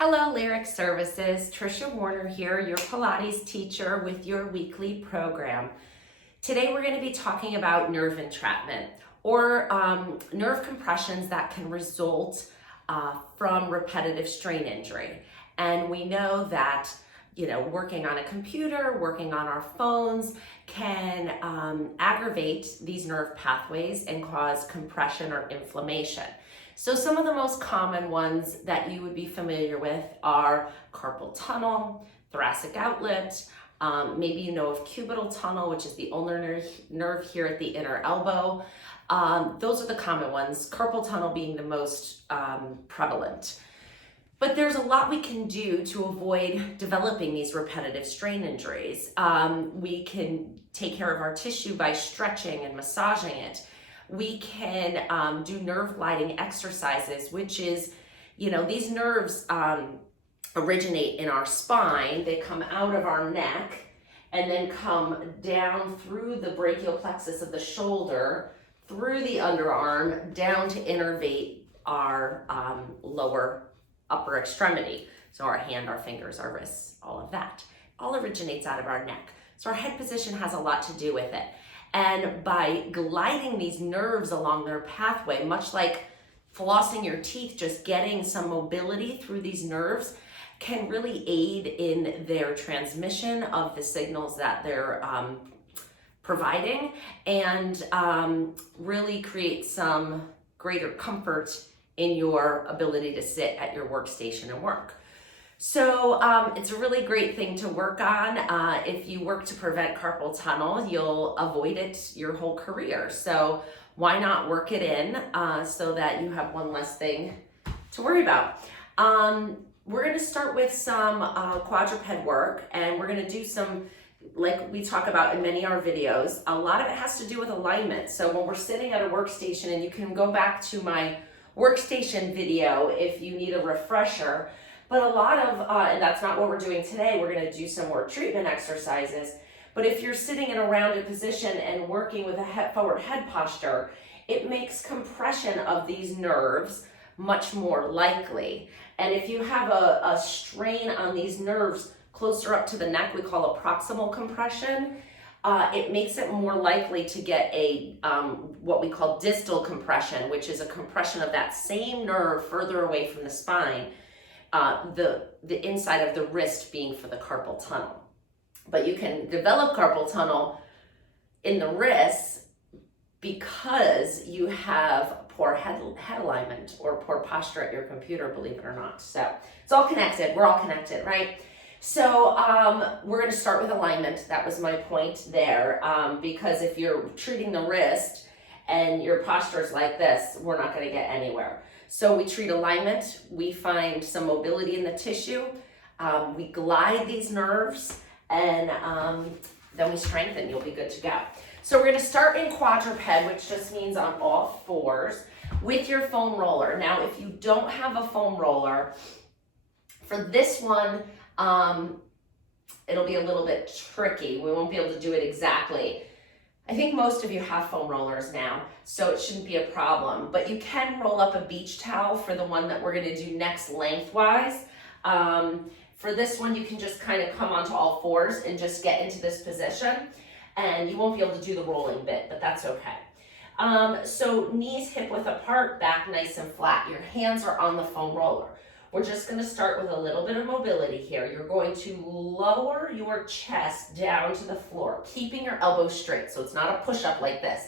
Hello, Lyric Services. Trisha Warner here, your Pilates teacher with your weekly program. Today we're going to be talking about nerve entrapment or nerve compressions that can result from repetitive strain injury. And we know that working on a computer, working on our phones can aggravate these nerve pathways and cause compression or inflammation. So some of the most common ones that you would be familiar with are carpal tunnel, thoracic outlet, maybe you know of cubital tunnel, which is the ulnar nerve here at the inner elbow. Those are the common ones, carpal tunnel being the most prevalent. But there's a lot we can do to avoid developing these repetitive strain injuries. We can take care of our tissue by stretching and massaging it. We can do nerve gliding exercises, which is, these nerves originate in our spine. They come out of our neck and then come down through the brachial plexus of the shoulder, through the underarm, down to innervate our lower upper extremity. So our hand, our fingers, our wrists, all of that. All originates out of our neck. So our head position has a lot to do with it. And by gliding these nerves along their pathway, much like flossing your teeth, just getting some mobility through these nerves can really aid in their transmission of the signals that they're providing and really create some greater comfort in your ability to sit at your workstation and work. So it's a really great thing to work on. If you work to prevent carpal tunnel, you'll avoid it your whole career. So why not work it in so that you have one less thing to worry about. We're gonna start with some quadruped work, and we're gonna do some, like we talk about in many of our videos, a lot of it has to do with alignment. So when we're sitting at a workstation, and you can go back to my workstation video if you need a refresher, but a lot of, and that's not what we're doing today, we're gonna do some more treatment exercises, but if you're sitting in a rounded position and working with a forward head posture, it makes compression of these nerves much more likely. And if you have a strain on these nerves closer up to the neck, we call a proximal compression, it makes it more likely to get a what we call distal compression, which is a compression of that same nerve further away from the spine, the inside of the wrist being for the carpal tunnel. But you can develop carpal tunnel in the wrists because you have poor head alignment or poor posture at your computer, believe it or not. So it's all connected. We're all connected, right? So we're going to start with alignment. That was my point there, because if you're treating the wrist and your posture is like this, we're not going to get anywhere. So we treat alignment, we find some mobility in the tissue, we glide these nerves, and then we strengthen. You'll be good to go. So we're going to start in quadruped, which just means on all fours, with your foam roller. Now, if you don't have a foam roller, for this one, it'll be a little bit tricky. We won't be able to do it exactly. I think most of you have foam rollers now, so it shouldn't be a problem, but you can roll up a beach towel for the one that we're gonna do next lengthwise. For this one, you can just kind of come onto all fours and just get into this position, and you won't be able to do the rolling bit, but that's okay. So knees hip width apart, back nice and flat. Your hands are on the foam roller. We're just going to start with a little bit of mobility here. You're going to lower your chest down to the floor, keeping your elbows straight. So it's not a push-up like this.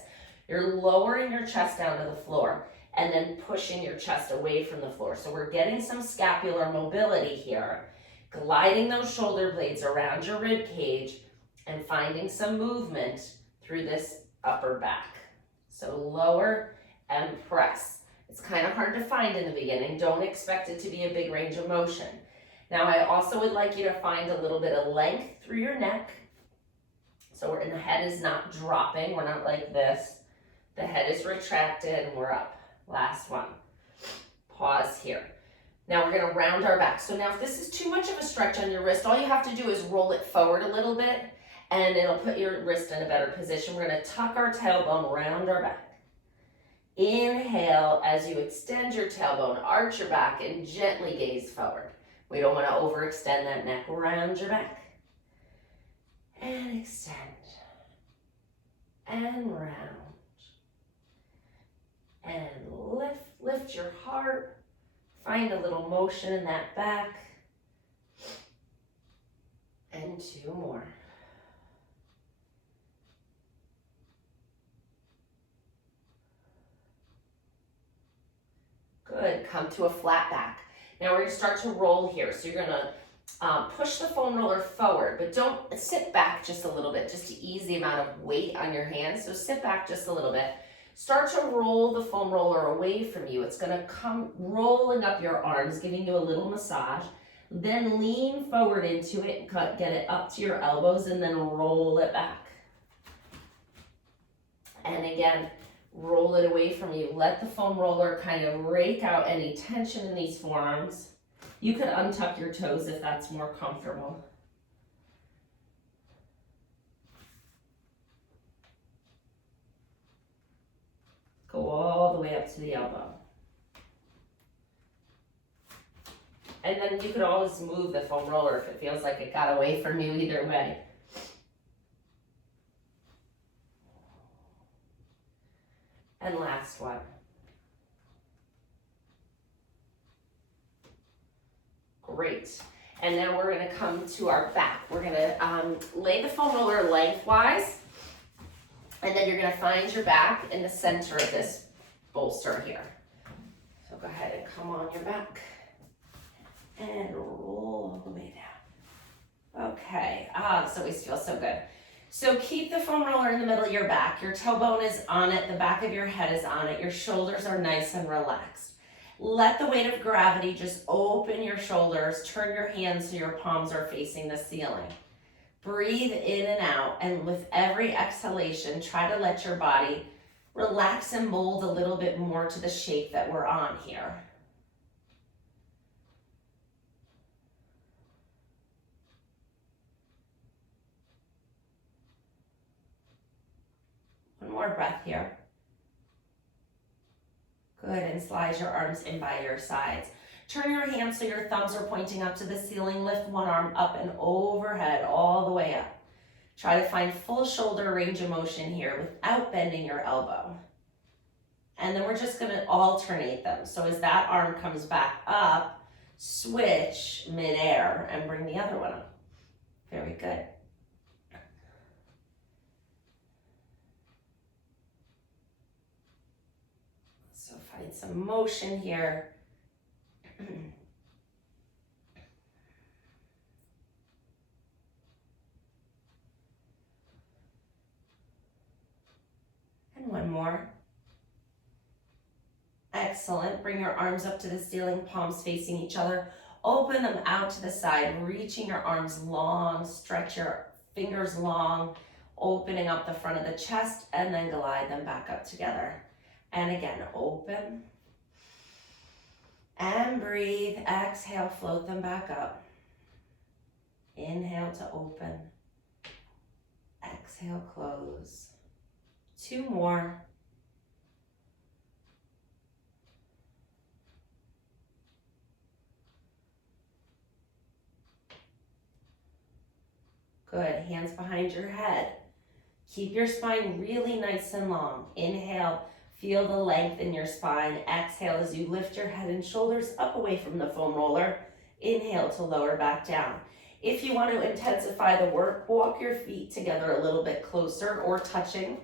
You're lowering your chest down to the floor and then pushing your chest away from the floor. So we're getting some scapular mobility here, gliding those shoulder blades around your rib cage and finding some movement through this upper back. So lower and press. It's kind of hard to find in the beginning. Don't expect it to be a big range of motion. Now, I also would like you to find a little bit of length through your neck. So the head is not dropping. We're not like this. The head is retracted and we're up. Last one. Pause here. Now we're going to round our back. So now if this is too much of a stretch on your wrist, all you have to do is roll it forward a little bit and it'll put your wrist in a better position. We're going to tuck our tailbone around our back. Inhale as you extend your tailbone, arch your back, and gently gaze forward. We don't want to overextend that neck. Round your back. And extend. And round. And lift your heart. Find a little motion in that back. And 2 more. Good, come to a flat back. Now we're gonna start to roll here. So you're gonna push the foam roller forward, but don't sit back just a little bit, just to ease the amount of weight on your hands. So sit back just a little bit. Start to roll the foam roller away from you. It's gonna come rolling up your arms, giving you a little massage. Then lean forward into it and get it up to your elbows and then roll it back. And again, roll it away from you. Let the foam roller kind of rake out any tension in these forearms. You could untuck your toes if that's more comfortable. Go all the way up to the elbow. And then you could always move the foam roller if it feels like it got away from you either way. And last one. Great. And now we're going to come to our back. We're going to lay the foam roller lengthwise. And then you're going to find your back in the center of this bolster here. So go ahead and come on your back. And roll all the way down. Okay, this always feels so good. So keep the foam roller in the middle of your back. Your tailbone is on it, the back of your head is on it, your shoulders are nice and relaxed. Let the weight of gravity just open your shoulders, turn your hands so your palms are facing the ceiling. Breathe in and out, and with every exhalation, try to let your body relax and mold a little bit more to the shape that we're on here. One more breath here. Good, and slide your arms in by your sides. Turn your hands so your thumbs are pointing up to the ceiling. Lift one arm up and overhead, all the way up. Try to find full shoulder range of motion here without bending your elbow. And then we're just gonna alternate them. So as that arm comes back up, switch midair and bring the other one up. Very good. So find some motion here. And one more. Excellent. Bring your arms up to the ceiling, palms facing each other. Open them out to the side, reaching your arms long, stretch your fingers long, opening up the front of the chest, and then glide them back up together. And again, open. And breathe. Exhale, float them back up. Inhale to open. Exhale, close. 2 more. Good, hands behind your head. Keep your spine really nice and long. Inhale, feel the length in your spine. Exhale as you lift your head and shoulders up away from the foam roller. Inhale to lower back down. If you want to intensify the work, walk your feet together a little bit closer or touching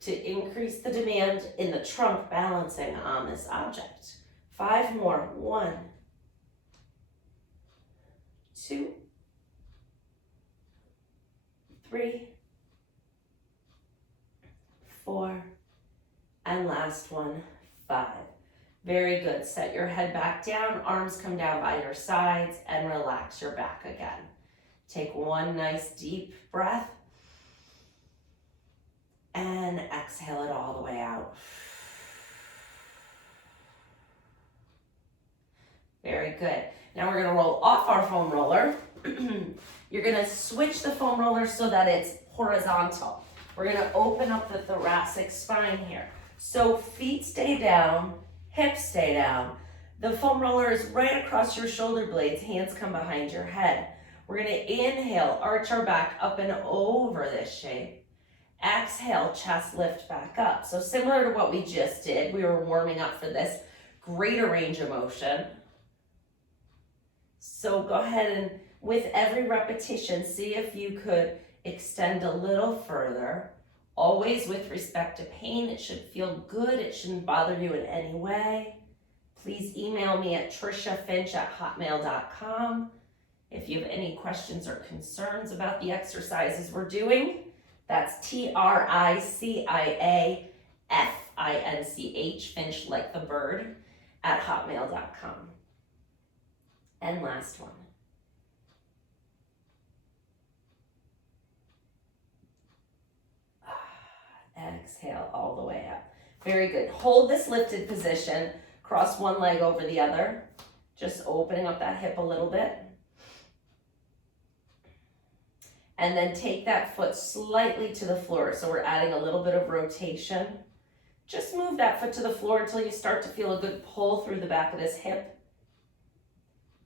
to increase the demand in the trunk balancing on this object. 5 more. 1, 2, 3, 4, and last one, 5. Very good. Set your head back down, arms come down by your sides, and relax your back again. Take one nice deep breath, and exhale it all the way out. Very good. Now we're gonna roll off our foam roller. You're gonna switch the foam roller so that it's horizontal. We're gonna open up the thoracic spine here. So feet stay down, hips stay down. The foam roller is right across your shoulder blades, hands come behind your head. We're gonna inhale, arch our back up and over this shape. Exhale, chest lift back up. So similar to what we just did, we were warming up for this greater range of motion. So go ahead and with every repetition, see if you could extend a little further. Always with respect to pain, it should feel good. It shouldn't bother you in any way. Please email me at triciafinch@hotmail.com if you have any questions or concerns about the exercises we're doing. That's TRICIAFINCH, Finch like the bird, @hotmail.com. And last one. Exhale all the way up. Very good. Hold this lifted position. Cross one leg over the other. Just opening up that hip a little bit. And then take that foot slightly to the floor. So we're adding a little bit of rotation. Just move that foot to the floor until you start to feel a good pull through the back of this hip.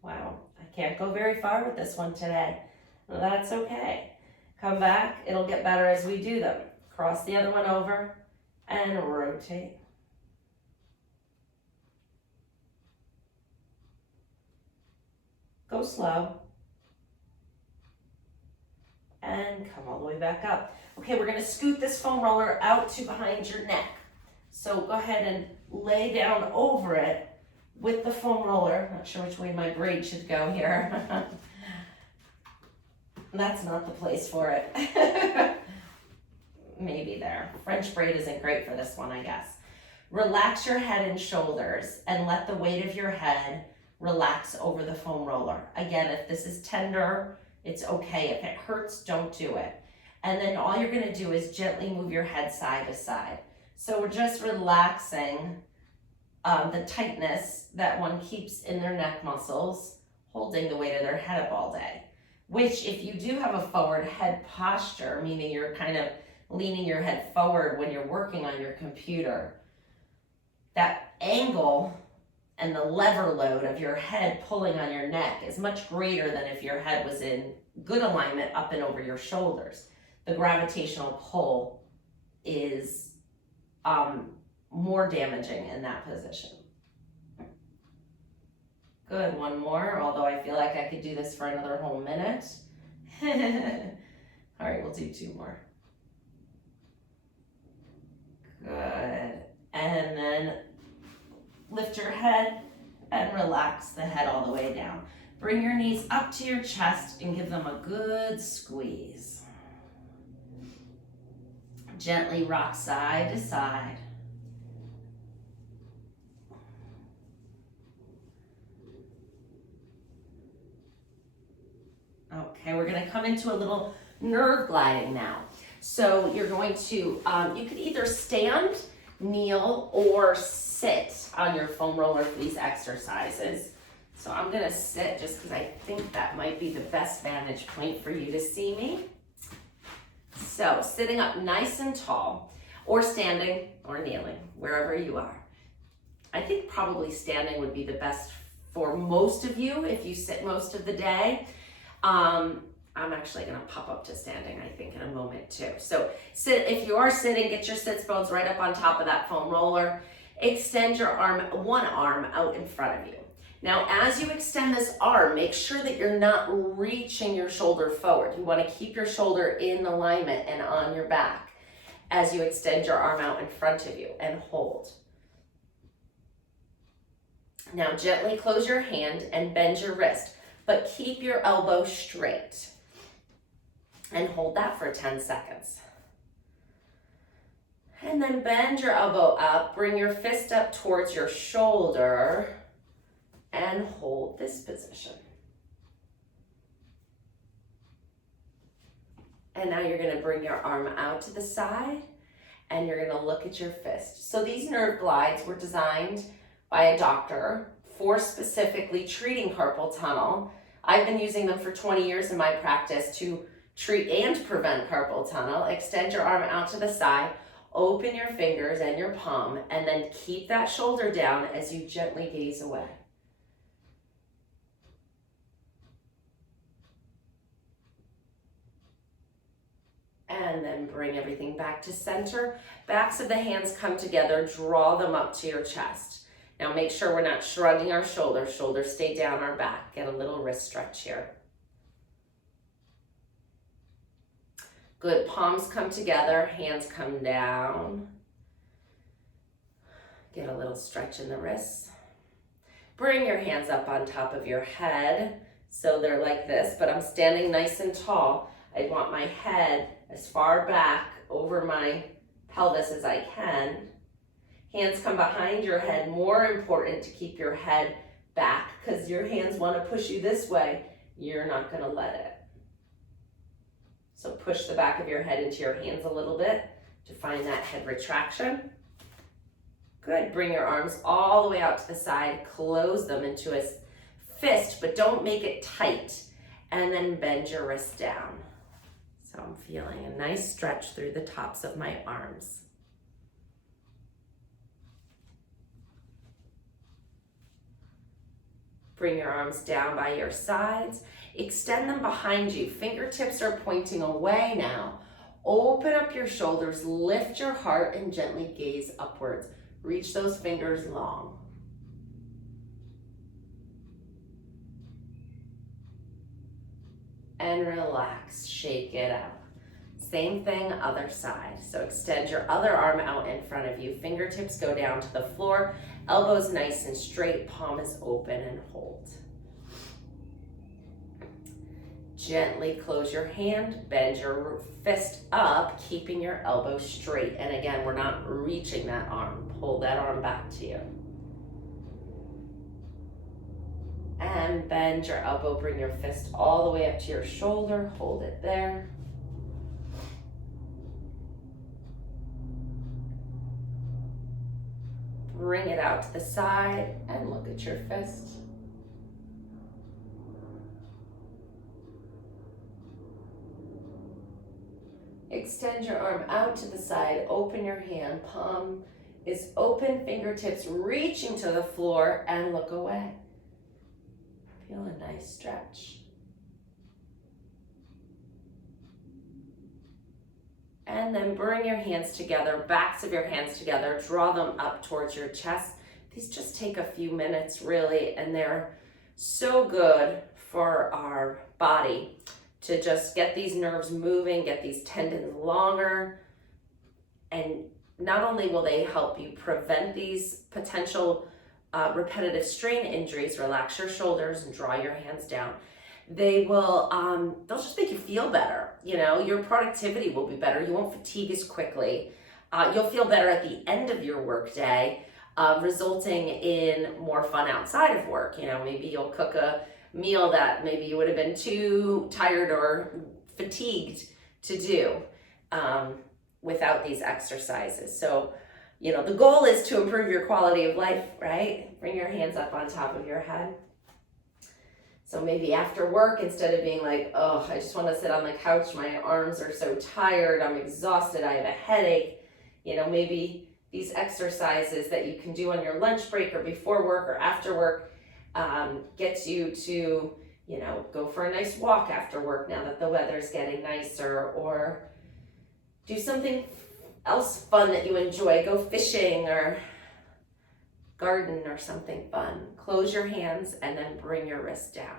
Wow, I can't go very far with this one today. Well, that's okay. Come back. It'll get better as we do them. Cross the other one over and rotate. Go slow. And come all the way back up. Okay, we're gonna scoot this foam roller out to behind your neck. So go ahead and lay down over it with the foam roller. Not sure which way my braid should go here. That's not the place for it. Maybe there. French braid isn't great for this one, I guess. Relax your head and shoulders and let the weight of your head relax over the foam roller. Again, if this is tender, it's okay. If it hurts, don't do it. And then all you're gonna do is gently move your head side to side. So we're just relaxing the tightness that one keeps in their neck muscles, holding the weight of their head up all day. Which, if you do have a forward head posture, meaning you're kind of leaning your head forward when you're working on your computer, that angle and the lever load of your head pulling on your neck is much greater than if your head was in good alignment up and over your shoulders. The gravitational pull is more damaging in that position. Good, one more, although I feel like I could do this for another whole minute. All right, we'll do two more. Good, and then lift your head and relax the head all the way down. Bring your knees up to your chest and give them a good squeeze. Gently rock side to side. Okay, we're gonna come into a little nerve gliding now. So you're going to, you could either stand, kneel, or sit on your foam roller for these exercises. So I'm gonna sit just because I think that might be the best vantage point for you to see me. So sitting up nice and tall, or standing, or kneeling, wherever you are. I think probably standing would be the best for most of you if you sit most of the day. I'm actually gonna pop up to standing, I think, in a moment too. So sit, if you are sitting, get your sits bones right up on top of that foam roller. Extend your arm, one arm out in front of you. Now, as you extend this arm, make sure that you're not reaching your shoulder forward. You wanna keep your shoulder in alignment and on your back as you extend your arm out in front of you and hold. Now, gently close your hand and bend your wrist, but keep your elbow straight. And hold that for 10 seconds. And then bend your elbow up, bring your fist up towards your shoulder, and hold this position. And now you're gonna bring your arm out to the side, and you're gonna look at your fist. So these nerve glides were designed by a doctor for specifically treating carpal tunnel. I've been using them for 20 years in my practice to treat and prevent carpal tunnel. Extend your arm out to the side, open your fingers and your palm, and then keep that shoulder down as you gently gaze away. And then bring everything back to center. Backs of the hands come together, draw them up to your chest. Now make sure we're not shrugging our shoulders. Shoulders stay down our back. Get a little wrist stretch here. Good, palms come together, hands come down. Get a little stretch in the wrists. Bring your hands up on top of your head. So they're like this, but I'm standing nice and tall. I want my head as far back over my pelvis as I can. Hands come behind your head. More important to keep your head back because your hands want to push you this way. You're not going to let it. So push the back of your head into your hands a little bit to find that head retraction. Good. Bring your arms all the way out to the side. Close them into a fist, but don't make it tight. And then bend your wrist down. So I'm feeling a nice stretch through the tops of my arms. Bring your arms down by your sides. Extend them behind you. Fingertips are pointing away now. Open up your shoulders, lift your heart, and gently gaze upwards. Reach those fingers long. And relax, shake it out. Same thing, other side. So extend your other arm out in front of you. Fingertips go down to the floor. Elbows nice and straight. Palm is open and hold. Gently close your hand. Bend your fist up, keeping your elbow straight. And again, we're not reaching that arm. Pull that arm back to you. And bend your elbow. Bring your fist all the way up to your shoulder. Hold it there. Bring it out to the side and look at your fist. Extend your arm out to the side, open your hand, palm is open, fingertips reaching to the floor, and look away. Feel a nice stretch. And then bring your hands together, backs of your hands together, draw them up towards your chest. These just take a few minutes really, and they're so good for our body to just get these nerves moving, get these tendons longer. And not only will they help you prevent these potential repetitive strain injuries, relax your shoulders and draw your hands down. They'll just make you feel better. You know, your productivity will be better. You won't fatigue as quickly. You'll feel better at the end of your workday, resulting in more fun outside of work. You know, maybe you'll cook a meal that maybe you would have been too tired or fatigued to do without these exercises. So, you know, the goal is to improve your quality of life, right? Bring your hands up on top of your head. So maybe after work, instead of being like, oh, I just want to sit on the couch, my arms are so tired, I'm exhausted, I have a headache. You know, maybe these exercises that you can do on your lunch break or before work or after work gets you to, you know, go for a nice walk after work now that the weather's getting nicer, or do something else fun that you enjoy. Go fishing or garden or something fun. Close your hands and then bring your wrist down.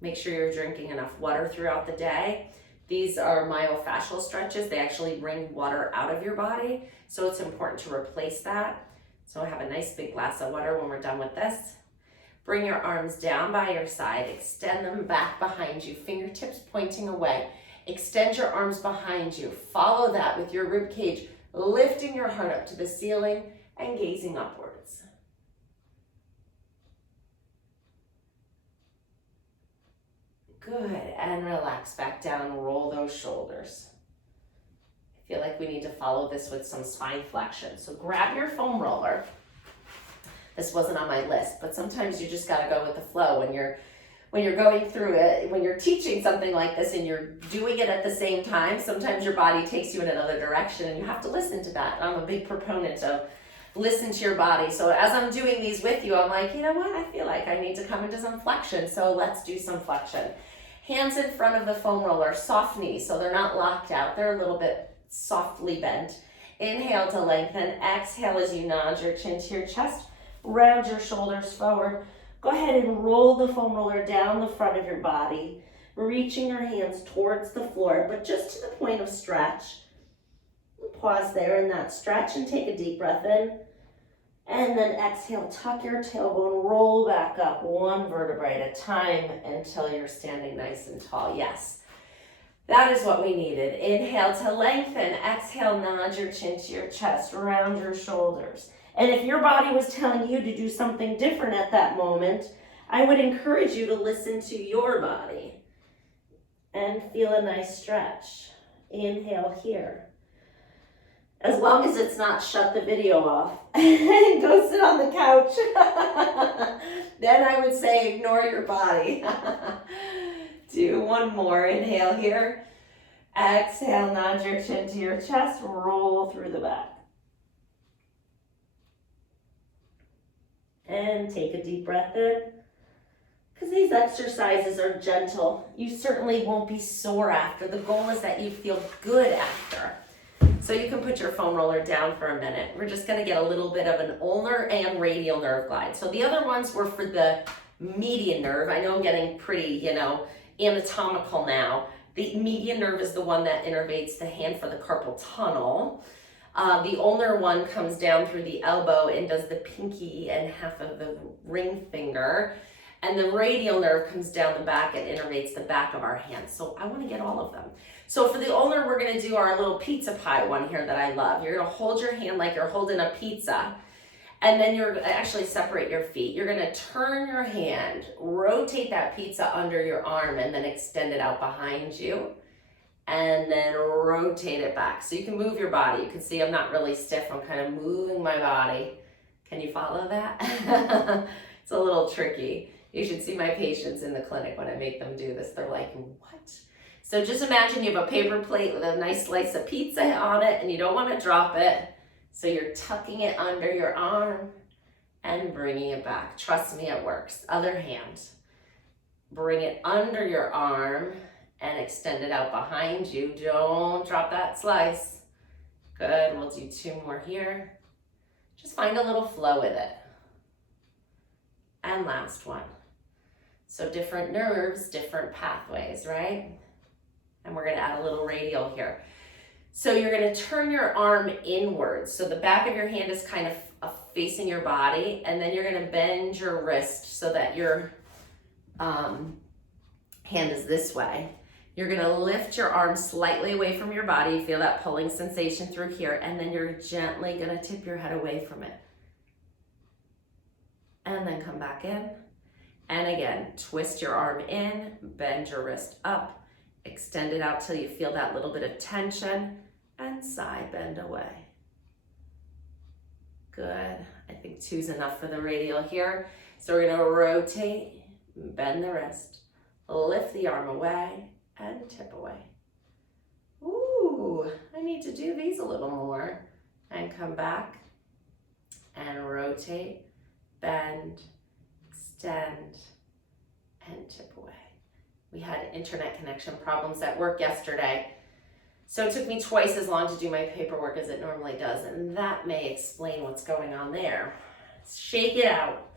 Make sure you're drinking enough water throughout the day. These are myofascial stretches. They actually bring water out of your body, so it's important to replace that. So have a nice big glass of water when we're done with this. Bring your arms down by your side. Extend them back behind you, fingertips pointing away. Extend your arms behind you. Follow that with your rib cage, lifting your heart up to the ceiling and gazing upwards. Good, and relax back down, roll those shoulders. I feel like we need to follow this with some spine flexion. So grab your foam roller. This wasn't on my list, but sometimes you just gotta go with the flow when you're going through it. When you're teaching something like this and you're doing it at the same time, sometimes your body takes you in another direction and you have to listen to that. I'm a big proponent of listen to your body. So as I'm doing these with you, I'm like, you know what? I feel like I need to come into some flexion. So let's do some flexion. Hands in front of the foam roller, soft knees, so they're not locked out. They're a little bit softly bent. Inhale to lengthen. Exhale as you nod your chin to your chest. Round your shoulders forward. Go ahead and roll the foam roller down the front of your body, reaching your hands towards the floor, but just to the point of stretch. Pause there in that stretch and take a deep breath in. And then exhale, tuck your tailbone, roll back up one vertebrae at a time until you're standing nice and tall. Yes, that is what we needed. Inhale to lengthen. Exhale, nod your chin to your chest, round your shoulders. And if your body was telling you to do something different at that moment, I would encourage you to listen to your body and feel a nice stretch. Inhale here. As long as it's not shut the video off and go sit on the couch, then I would say ignore your body. Do one more. Inhale here. Exhale, nod your chin to your chest, roll through the back. And take a deep breath in. Because these exercises are gentle. You certainly won't be sore after. The goal is that you feel good after. So you can put your foam roller down for a minute. We're just gonna get a little bit of an ulnar and radial nerve glide. So the other ones were for the median nerve. I know I'm getting pretty, anatomical now. The median nerve is the one that innervates the hand for the carpal tunnel. The ulnar one comes down through the elbow and does the pinky and half of the ring finger. And the radial nerve comes down the back and innervates the back of our hands. So I wanna get all of them. So for the ulnar, we're gonna do our little pizza pie one here that I love. You're gonna hold your hand like you're holding a pizza, and then you're gonna actually separate your feet. You're gonna turn your hand, rotate that pizza under your arm, and then extend it out behind you, and then rotate it back. So you can move your body. You can see I'm not really stiff. I'm kind of moving my body. Can you follow that? It's a little tricky. You should see my patients in the clinic when I make them do this. They're like, what? So just imagine you have a paper plate with a nice slice of pizza on it and you don't want to drop it. So you're tucking it under your arm and bringing it back. Trust me, it works. Other hand. Bring it under your arm and extend it out behind you. Don't drop that slice. Good, we'll do two more here. Just find a little flow with it. And last one. So different nerves, different pathways, right? And we're gonna add a little radial here. So you're gonna turn your arm inwards. So the back of your hand is kind of facing your body, and then you're gonna bend your wrist so that your hand is this way. You're gonna lift your arm slightly away from your body, feel that pulling sensation through here, and then you're gently gonna tip your head away from it. And then come back in. And again, twist your arm in, bend your wrist up, extend it out till you feel that little bit of tension, and side bend away. Good. I think two's enough for the radial here. So we're gonna rotate, bend the wrist, lift the arm away, and tip away. Ooh, I need to do these a little more. And come back, and rotate, bend, extend, and tip away. We had internet connection problems at work yesterday, so it took me twice as long to do my paperwork as it normally does, and that may explain what's going on there. Shake it out,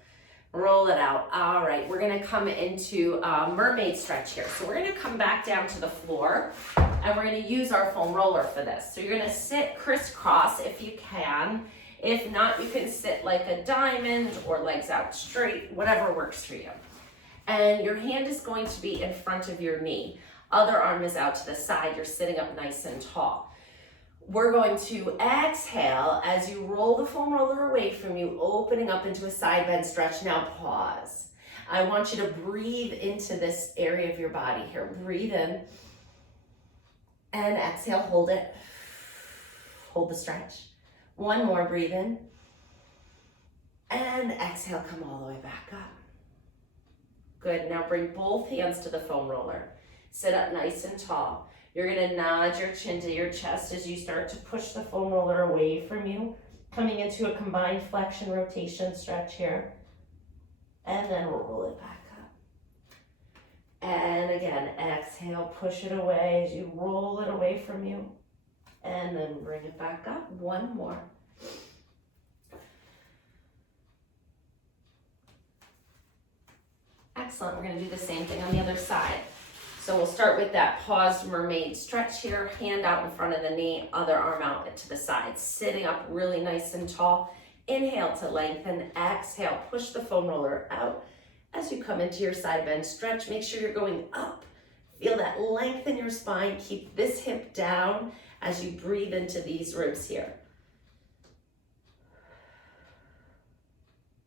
roll it out. All right, we're gonna come into mermaid stretch here. So we're gonna come back down to the floor, and we're gonna use our foam roller for this. So you're gonna sit crisscross if you can. If not, you can sit like a diamond or legs out straight, whatever works for you. And your hand is going to be in front of your knee. Other arm is out to the side. You're sitting up nice and tall. We're going to exhale as you roll the foam roller away from you, opening up into a side bend stretch. Now pause. I want you to breathe into this area of your body here. Breathe in and exhale, hold it. Hold the stretch. One more, breathe in. And exhale, come all the way back up. Good, now bring both hands to the foam roller. Sit up nice and tall. You're gonna nod your chin to your chest as you start to push the foam roller away from you, coming into a combined flexion rotation stretch here. And then roll it back up. And again, exhale, push it away as you roll it away from you. And then bring it back up. One more. Excellent. We're going to do the same thing on the other side. So we'll start with that paused mermaid stretch here. Hand out in front of the knee, other arm out to the side. Sitting up really nice and tall. Inhale to lengthen. Exhale, push the foam roller out. As you come into your side bend stretch, make sure you're going up. Feel that length in your spine. Keep this hip down as you breathe into these ribs here.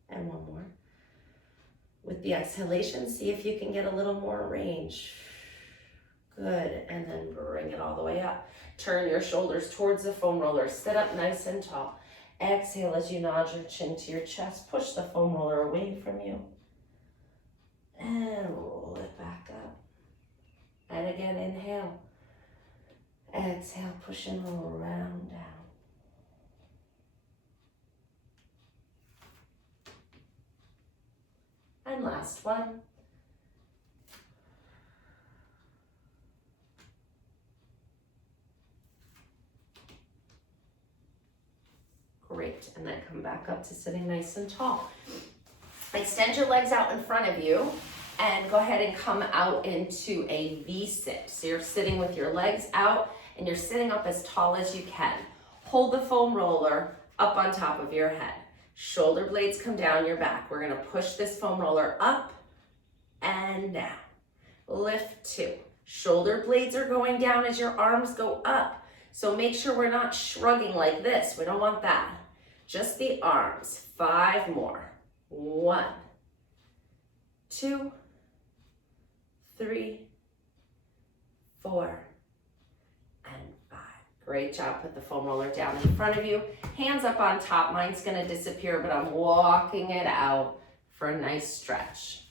And one more. With the exhalation, see if you can get a little more range. Good, and then bring it all the way up. Turn your shoulders towards the foam roller. Sit up nice and tall. Exhale as you nod your chin to your chest. Push the foam roller away from you. And roll it back up. And again, inhale. Exhale, push and roll around down. And last one. Great, and then come back up to sitting nice and tall. Extend your legs out in front of you and go ahead and come out into a V-sit. So you're sitting with your legs out and you're sitting up as tall as you can. Hold the foam roller up on top of your head. Shoulder blades come down your back. We're gonna push this foam roller up and down. Lift 2. Shoulder blades are going down as your arms go up. So make sure we're not shrugging like this. We don't want that. Just the arms. 5 more. 1, 2, 3, 4, and 5. Great job. Put the foam roller down in front of you. Hands up on top. Mine's going to disappear, but I'm walking it out for a nice stretch.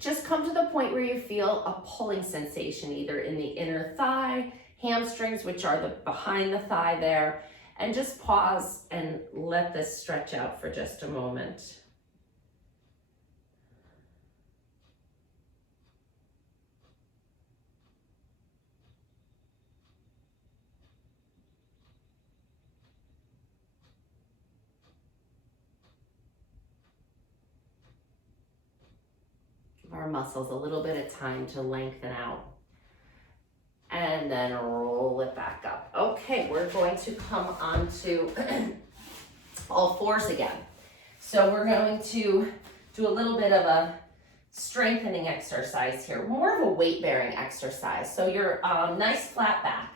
Just come to the point where you feel a pulling sensation, either in the inner thigh, hamstrings, which are the behind the thigh there, and just pause and let this stretch out for just a moment. Give our muscles a little bit of time to lengthen out. And then roll it back up. Okay, we're going to come onto all fours again. So we're going to do a little bit of a strengthening exercise here, more of a weight-bearing exercise. So you're nice flat back.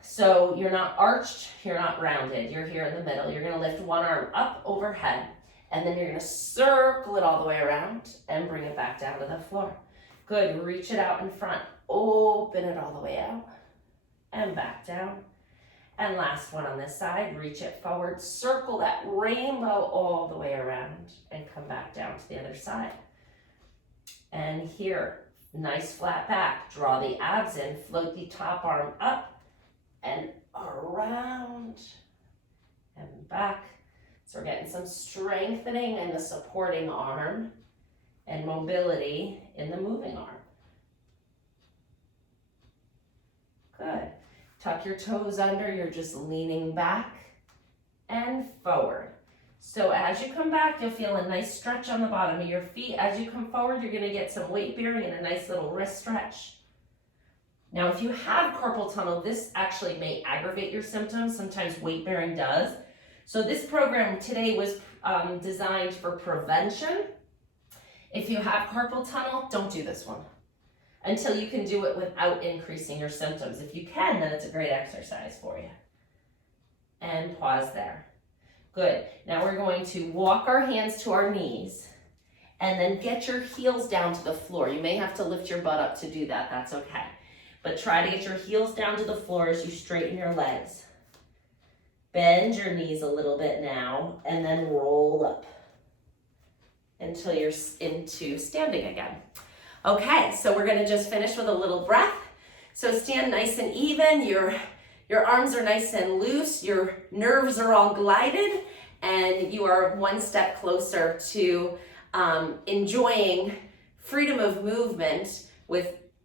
So you're not arched, you're not rounded. You're here in the middle. You're gonna lift one arm up overhead, and then you're gonna circle it all the way around and bring it back down to the floor. Good, reach it out in front. Open it all the way out and back down. And last one on this side, reach it forward, circle that rainbow all the way around and come back down to the other side. And here, nice flat back, draw the abs in, float the top arm up and around and back. So we're getting some strengthening in the supporting arm and mobility in the moving arm. Good. Tuck your toes under, you're just leaning back and forward. So as you come back, you'll feel a nice stretch on the bottom of your feet. As you come forward, you're gonna get some weight bearing and a nice little wrist stretch. Now, if you have carpal tunnel, this actually may aggravate your symptoms. Sometimes weight bearing does. So this program today was designed for prevention. If you have carpal tunnel, don't do this one until you can do it without increasing your symptoms. If you can, then it's a great exercise for you. And pause there. Good. Now we're going to walk our hands to our knees and then get your heels down to the floor. You may have to lift your butt up to do that. That's okay. But try to get your heels down to the floor as you straighten your legs. Bend your knees a little bit now and then roll up until you're into standing again. Okay, so we're gonna just finish with a little breath. So stand nice and even, your arms are nice and loose, your nerves are all glided, and you are one step closer to enjoying freedom of movement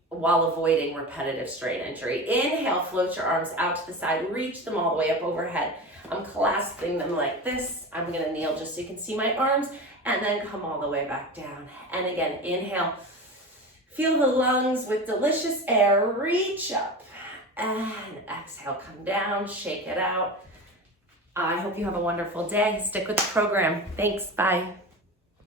while avoiding repetitive strain injury. Inhale, float your arms out to the side, reach them all the way up overhead. I'm clasping them like this. I'm gonna kneel just so you can see my arms, and then come all the way back down. And again, inhale, feel the lungs with delicious air, reach up, and exhale, come down, shake it out. I hope you have a wonderful day. Stick with the program. Thanks, bye.